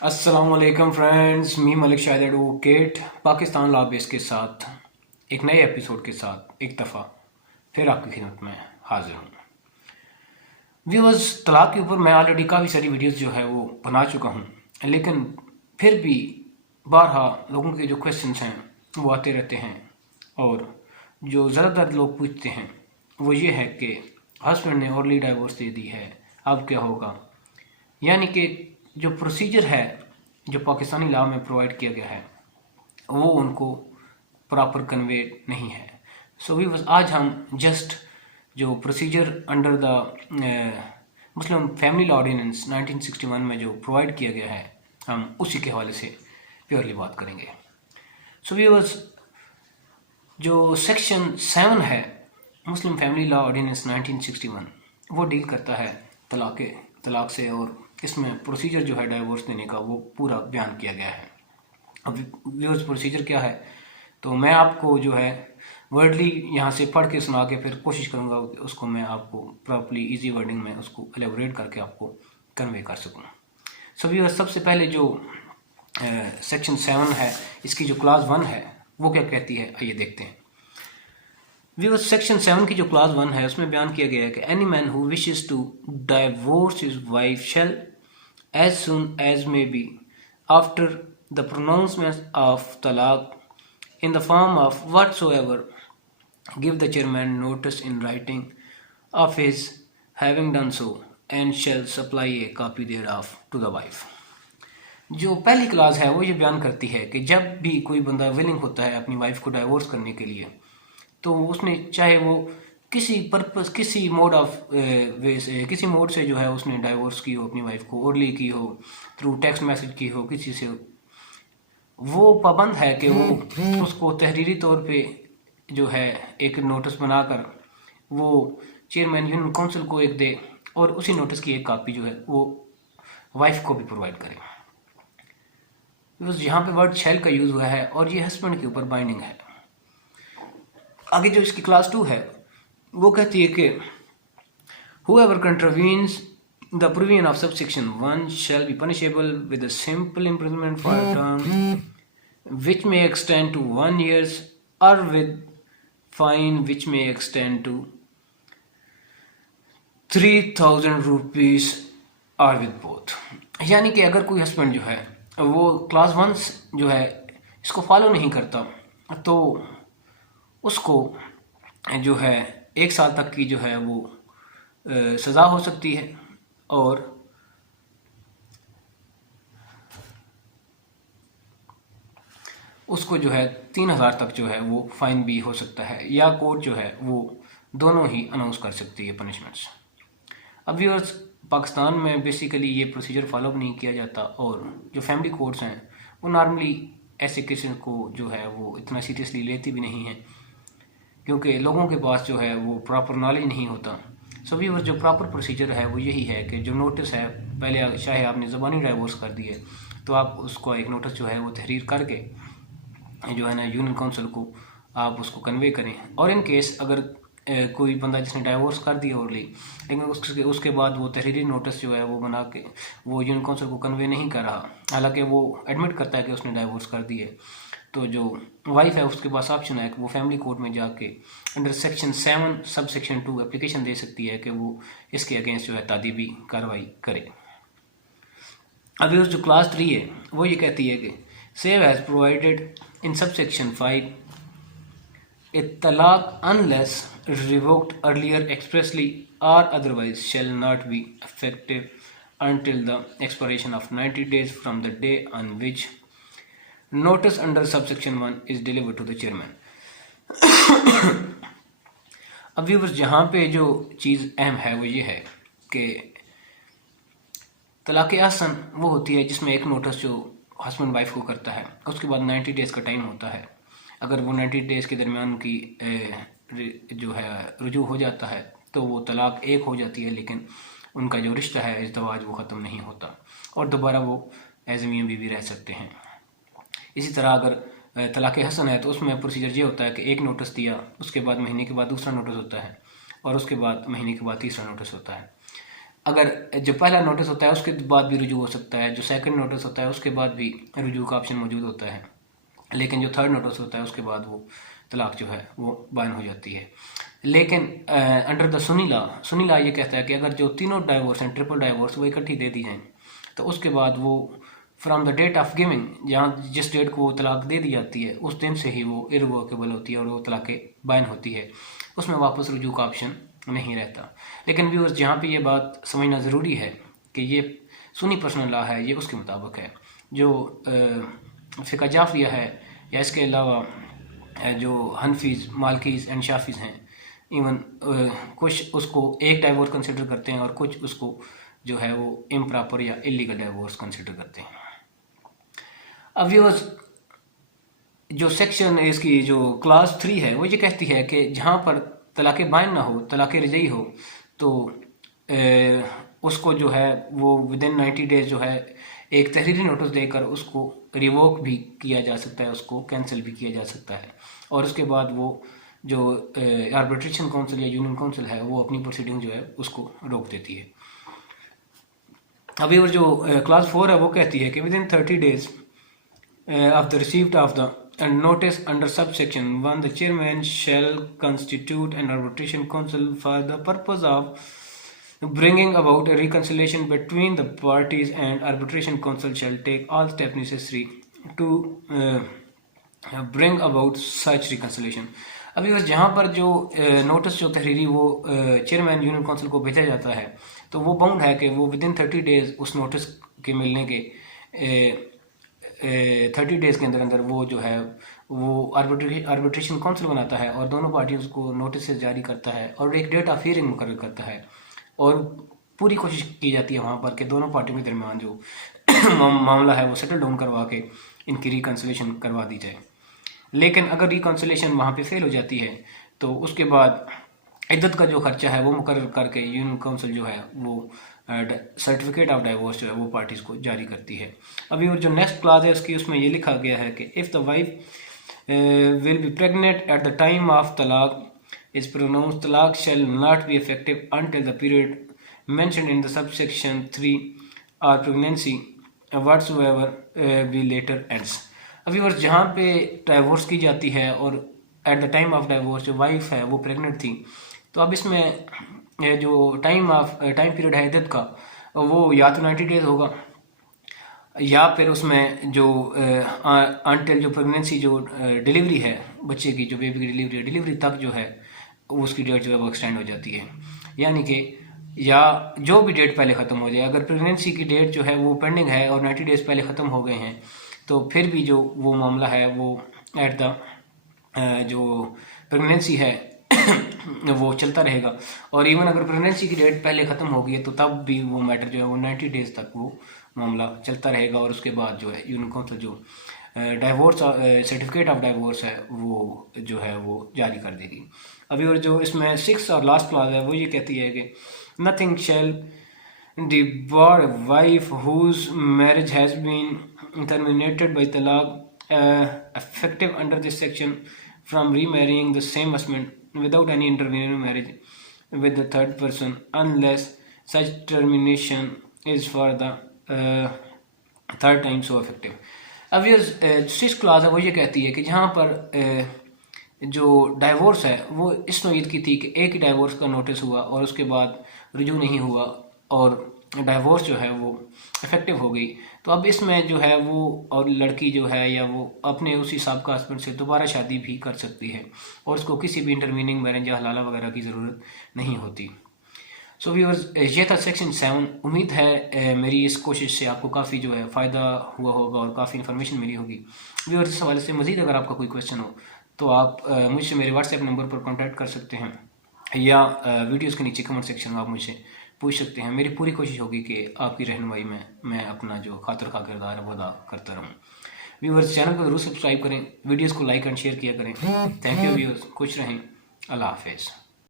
अस्सलामुअलैकुम फ्रेंड्स, मी Malik Shahid advocate Pakistan law base के साथ एक नए एपिसोड के साथ एक दफ़ा फिर आपकी खिदमत में हाजिर हूँ। व्यूअर्स, तलाक के ऊपर मैं ऑलरेडी काफ़ी सारी वीडियोस जो है वो बना चुका हूँ, लेकिन फिर भी बारहा लोगों के जो क्वेश्चंस हैं वो आते रहते हैं और जो ज़्यादातर लोग पूछते हैं वो ये है कि हस्बैंड ने अर्ली डाइवोर्स दे दी है, अब क्या होगा। यानी कि जो प्रोसीजर है जो पाकिस्तानी लॉ में प्रोवाइड किया गया है वो उनको प्रॉपर कन्वे नहीं है। सो वी आज हम जस्ट जो procedure under the Muslim family law ordinance 1961 में जो प्रोवाइड किया गया है हम उसी के हवाले से प्योरली बात करेंगे। सो व्यूअर्स, जो सेक्शन 7 है मुस्लिम फैमिली लॉ ऑर्डिनेंस 1961 वो डील करता है तलाक से, और इसमें प्रोसीजर जो है डाइवोर्स देने का वो पूरा बयान किया गया है। अब व्यूअर्स, प्रोसीजर क्या है तो मैं आपको जो है वर्डली यहाँ से पढ़ के सुना के फिर कोशिश करूँगा उसको मैं आपको प्रॉपर्ली इजी वर्डिंग में उसको एलेबोरेट करके आपको कन्वे कर सकूँ। सो व्यूअर्स, सबसे पहले जो सेक्शन 7 है इसकी जो क्लास 1 है वो क्या कहती है, आइए देखते हैं। व्यूअर्स, सेक्शन 7 की जो क्लास 1 है उसमें बयान किया गया है कि any man who wishes to divorce his wife shall as soon as may be after the pronouncement of talaq in the form of whatsoever give the chairman notice in writing of his having done so and shall supply a copy thereof to the wife। जो पहली class है वो ये बयान करती है कि जब भी कोई बंदा विलिंग होता है अपनी वाइफ को डाइवोर्स करने के लिए तो उसने चाहे वो किसी पर्पस किसी मोड से जो है उसने डाइवोर्स की हो अपनी वाइफ को, ओरली की हो, थ्रू टेक्स्ट मैसेज की हो, किसी से, वो पाबंद है कि वो उसको तहरीरी तौर पे जो है एक नोटिस बनाकर वो चेयरमैन यूनियन काउंसिल को एक दे और उसी नोटिस की एक कॉपी जो है वो वाइफ को भी प्रोवाइड करे। यहाँ पे वर्ड शैल का यूज हुआ है और ये हस्बैंड के ऊपर बाइंडिंग है। आगे जो इसकी क्लास 2 है वो कहती है कि whoever contravenes the provision of subsection 1 shall be punishable with a simple imprisonment for a term which may extend to 1 year or with fine which may extend to 3000 rupees or with both। यानी कि अगर कोई husband जो है वो class 1 जो है इसको फॉलो नहीं करता तो उसको जो है 1 साल तक की जो है वो सज़ा हो सकती है और उसको जो है 3000 तक जो है वो फाइन भी हो सकता है, या कोर्ट जो है वो दोनों ही अनाउंस कर सकती है पनिशमेंट्स। अब व्यूअर्स, पाकिस्तान में बेसिकली ये प्रोसीजर फॉलो नहीं किया जाता और जो फैमिली कोर्ट्स हैं वो नॉर्मली ऐसे केसेस को जो है वो इतना सीरियसली लेती भी नहीं है क्योंकि लोगों के पास जो है वो प्रॉपर नॉलेज नहीं होता। सो व्यूअर्स, जो प्रॉपर प्रोसीजर है वो यही है कि जो नोटिस है, पहले चाहे आपने ज़बानी डाइवोर्स कर दिए तो आप उसको एक नोटिस जो है वो तहरीर करके जो है ना यूनियन काउंसिल को आप उसको कन्वे करें। और इन केस अगर कोई बंदा जिसने डाइवोर्स कर दिया ओरली लेकिन उसके बाद वो तहरीरी नोटिस जो है वो बना के वो यूनियन काउंसिल को कन्वे नहीं कर रहा, हालांकि वो एडमिट करता है कि उसने डाइवोर्स कर दी है, तो जो वाइफ है उसके पास ऑप्शन है कि वो फैमिली कोर्ट में जाके under section 7 sub section 2 application दे सकती है कि वो इसके अगेंस्ट जो है तादीबी कार्रवाई करे। अब जो क्लास 3 है वो ये कहती है कि save has provided in sub section 5 ए तलाक unless revoked earlier expressly or otherwise shall not be effective until the expiration of 90 days from the day on which notice under subsection 1 is delivered to the chairman। अब viewers, जहाँ पे जो चीज़ अहम है वो ये है कि तलाक आसन वो होती है जिसमें एक नोटिस जो हस्बैंड वाइफ को करता है उसके बाद 90 डेज़ का टाइम होता है। अगर वो 90 डेज़ के दरमियान की जो है रुजू हो जाता है तो वो तलाक एक हो जाती है, लेकिन उनका जो रिश्ता है इज़्दवाज वो ख़त्म नहीं होता और दोबारा वो एज़ मियां बीवी रह सकते हैं। इसी तरह अगर तलाक हसन है तो उसमें प्रोसीजर ये होता है कि एक नोटिस दिया, उसके बाद महीने के बाद दूसरा नोटिस होता है और उसके बाद महीने के बाद तीसरा नोटिस होता है। अगर जो पहला नोटिस होता है उसके बाद भी रुजू हो सकता है, जो सेकंड नोटिस होता है उसके बाद भी रुजू का ऑप्शन मौजूद होता है, लेकिन जो थर्ड नोटिस होता है उसके बाद वो तलाक जो है वो बाइन हो जाती है। लेकिन अंडर द सुनी लॉ ये कहता है कि अगर जो तीनों डाइवोर्स हैं, ट्रिपल डाइवोर्स, वो इकट्ठी दे दी जाएँ तो उसके बाद वो from the date of giving, जहाँ जिस डेट को वो तलाक दे दी जाती है उस दिन से ही वो इरवोकेबल होती है और वो तलाक बाइन होती है, उसमें वापस रुजू का ऑप्शन नहीं रहता। लेकिन व्यूअर्स जहाँ पे ये बात समझना ज़रूरी है कि ये सुन्नी पर्सनल लॉ है, ये उसके मुताबिक है। जो फ़िक़्ह जाफ़िया है या इसके अलावा जो हनफीज़, मालिकीज़ एंड शाफ़ीज़ हैं, इवन कुछ उसको एक डाइवोर्स कंसिडर करते हैं और कुछ उसको जो है वो इम्प्रॉपर या इलीगल डाइवोर्स कंसिडर करते हैं। अब व्यूअर्स जो सेक्शन इसकी जो क्लास 3 है वो ये कहती है कि जहाँ पर तलाक़ बाइन ना हो, तलाक़ रजई हो, तो उसको जो है वो विदिन 90 डेज जो है एक तहरीरी नोटिस देकर उसको रिवोक भी किया जा सकता है, उसको कैंसिल भी किया जा सकता है, और उसके बाद वो जो आर्बिट्रेशन काउंसिल या यूनियन काउंसिल है वो अपनी प्रोसीडिंग जो है उसको रोक देती है। अभी और जो क्लास 4 है वो कहती है कि within 30 days of the received of the notice under subsection 1, the chairman shall constitute an arbitration council for the purpose of bringing about a reconciliation between the parties, and arbitration council shall take all steps necessary to bring about such reconciliation। अभी बस जहाँ पर जो notice जो तहरीरी वो chairman union council को भेजा जाता है तो वो बाउंड है कि वो विदिन 30 डेज उस नोटिस के मिलने के 30 डेज़ के अंदर अंदर वो जो है वो आर्बिट्रेशन काउंसिल बनाता है और दोनों पार्टियों को नोटिस जारी करता है और एक डेट ऑफ हियरिंग मुकर्रर करता है, और पूरी कोशिश की जाती है वहाँ पर कि दोनों पार्टियों के दरमियान जो मामला है वो सेटल डाउन करवा के इनकी रिकन्सिलेशन करवा दी जाए। लेकिन अगर रिकन्सिलेशन वहाँ पे फेल हो जाती है तो उसके बाद इद्दत का जो खर्चा है वो मुकर्रर करके यूनियन काउंसिल जो है वो सर्टिफिकेट ऑफ डाइवोर्स जो है वो पार्टीज को जारी करती है। अभी और जो नेक्स्ट क्लास है उसकी, उसमें ये लिखा गया है कि if the wife will be pregnant at the time of तलाक इज प्रोनाउंस्ड, तलाक shall not be effective until the period mentioned in the subsection 3 or pregnancy whatsoever be later ends। अभी और जहाँ पे डाइवोर्स की जाती है और at the time of divorce जो वाइफ है वो प्रेग्नेंट थी, तो अब इसमें जो टाइम पीरियड है इद्दत का वो या तो 90 डेज होगा या फिर उसमें जो अनटिल जो प्रेगनेंसी जो डिलीवरी है बच्चे की, जो बेबी की डिलीवरी तक जो है उसकी डेट जो है वो एक्सटेंड हो जाती है। यानी कि या जो भी डेट पहले ख़त्म हो जाए, अगर प्रेगनेंसी की डेट जो है वो पेंडिंग है और 90 डेज़ पहले ख़त्म हो गए हैं तो फिर भी जो वो मामला है वो एट द जो प्रेगनेंसी है वो चलता रहेगा, और इवन अगर प्रेगनेंसी की डेट पहले ख़त्म हो गई है तो तब भी वो मैटर जो है वो 90 डेज़ तक वो मामला चलता रहेगा, और उसके बाद जो है यूनियन काउंसिल जो डाइवोर्स सर्टिफिकेट ऑफ डाइवोर्स है वो जो है वो जारी कर देगी। अभी और जो इसमें 6 और लास्ट क्लॉज है वो ये कहती है कि nothing shall debar wife whose marriage has been terminated by तलाक effective under this section from remarrying the same husband without any intervening marriage with the third person unless such termination is for the third time so effective। अब ये 6 class है वो ये कहती है कि जहाँ पर जो डाइवोर्स है वो इस नौयत की थी कि एक ही डाइवोर्स का नोटिस हुआ और उसके बाद रुजू नहीं हुआ और डाइवोर्स जो है वो इफेक्टिव हो गई, तो अब इसमें जो है वो और लड़की जो है या वो अपने उसी साबिक़ा हस्बैंड से दोबारा शादी भी कर सकती है और उसको किसी भी इंटरवीनिंग मैरिज या हलाला वगैरह की ज़रूरत नहीं होती। सो व्यूअर्स ये था सेक्शन 7। उम्मीद है मेरी इस कोशिश से आपको काफ़ी जो है फ़ायदा हुआ होगा और काफ़ी इन्फॉर्मेशन मिली होगी। व्यूअर्स इस हवाले से मज़ीद अगर आपका कोई क्वेश्चन हो तो आप मुझसे मेरे व्हाट्सएप नंबर पर कॉन्टैक्ट कर सकते हैं या वीडियोज़ के नीचे कमेंट सेक्शन में आप मुझसे पूछ सकते हैं। मेरी पूरी कोशिश होगी कि आपकी रहनुमाई में मैं अपना जो खातिर का किरदार है वो अदा करता रहूँ। व्यूअर्स चैनल को ज़रूर सब्सक्राइब करें, वीडियोज़ को लाइक एंड शेयर किया करें। थैंक यू व्यूअर्स, खुश रहें, अल्लाह हाफिज़।